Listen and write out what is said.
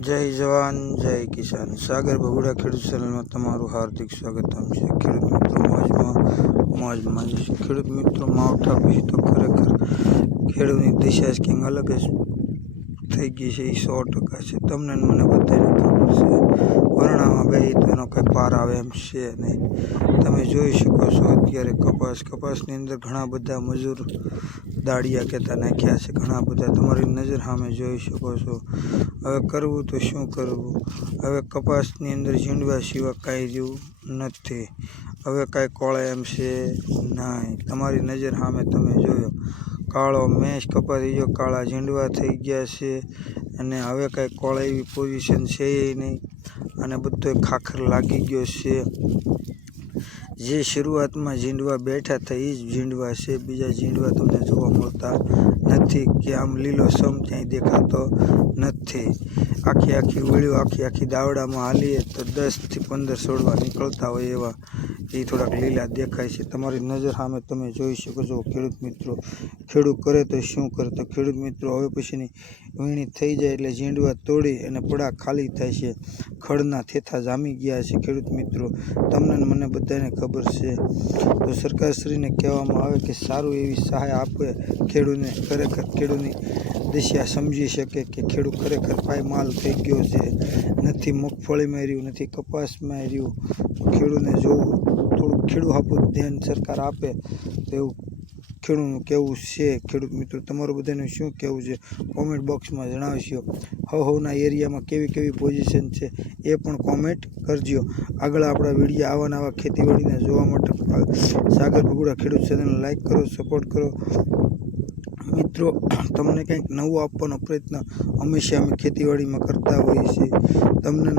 જય જવાન જય કિસાન. સાગર ભગુડા ખેડૂત ચેનલમાં તમારું હાર્દિક સ્વાગતમ છે. ખેડૂત મિત્રો મોજમાં જશે. ખેડૂત મિત્રો માવઠા પછી તો ખરેખર ખેડૂતની દિશા કંઈક અલગ જ થઈ ગઈ છે. એ 100% છે. તમને મને બધાને ખબર છે. વર્ણામાં બે તો એનો કંઈ પાર આવે એમ છે નહીં. તમે જોઈ શકો છો અત્યારે કપાસની અંદર ઘણા બધા મજૂર દાળિયા કહેતા નાખ્યા છે. ઘણા બધા તમારી નજર સામે જોઈ શકો છો. હવે કરવું તો શું કરવું? હવે કપાસની અંદર ઝીંડવા સિવાય કાંઈ રહ્યું નથી. હવે કાંઈ કોળે એમ છે નહીં. તમારી નજર સામે તમે જોયો કાળો મેશ કપાસ જો કાળા ઝીંડવા થઈ ગયા છે. અને હવે કાંઈ કોળે એવી પોઝિશન છે નહીં. અને બધો ખાખર લાગી ગયો છે. જે શરૂઆતમાં ઝીંડવા બેઠા હતા એ જ ઝીંડવા છે. બીજા ઝીંડવા તમને જોવા મળતા નથી કે આમ લીલોછમ ક્યાંય દેખાતો નથી. આખી વળીઓ આખી દાવડામાં હાલીએ તો 10 થી 15 છોડવા નીકળતા હોય એવા એ થોડાક લીલા દેખાય છે. તમારી નજર સામે તમે જોઈ શકો છો. ખેડૂત મિત્રો ખેડૂત કરે તો શું કરે? તો ખેડૂત મિત્રો હવે પછીની વીણી થઈ જાય એટલે ઝીંડવા તોડી અને પડા ખાલી થાય છે. ખડના થેથા જામી ગયા છે. ખેડૂત મિત્રો તમને મને બધાને ખબર છે. તો સરકારશ્રીને કહેવામાં આવે કે સારું એવી સહાય આપે ખેડૂતને. ખરેખર ખેડૂતની દિશા સમજી શકે કે ખેડૂત ખરેખર પાયમાલ થઈ ગયો છે. નથી મગફળીમાં રહ્યું, નથી કપાસમાં રહ્યું. ખેડૂતને જોવું થોડુંક ખેડૂત આપવું ધ્યાન સરકાર આપે તો એવું ખેડૂતનું કહેવું છે. ખેડૂત મિત્રો તમારું બધાનું શું કહેવું છે કોમેન્ટ બોક્સમાં જણાવશો. હવના એરિયામાં કેવી પોઝિશન છે એ પણ કોમેન્ટ કરજો. આગળ આપણા વિડીયો આવા ખેતીવાડીના જોવા માટે સાગર ભગુડા ખેડૂત ચેનલને લાઈક કરો, સપોર્ટ કરો. મિત્રો તમને કંઈક નવું આપવાનો પ્રયત્ન હંમેશા અમે ખેતીવાડીમાં કરતા હોઈએ છીએ. તમને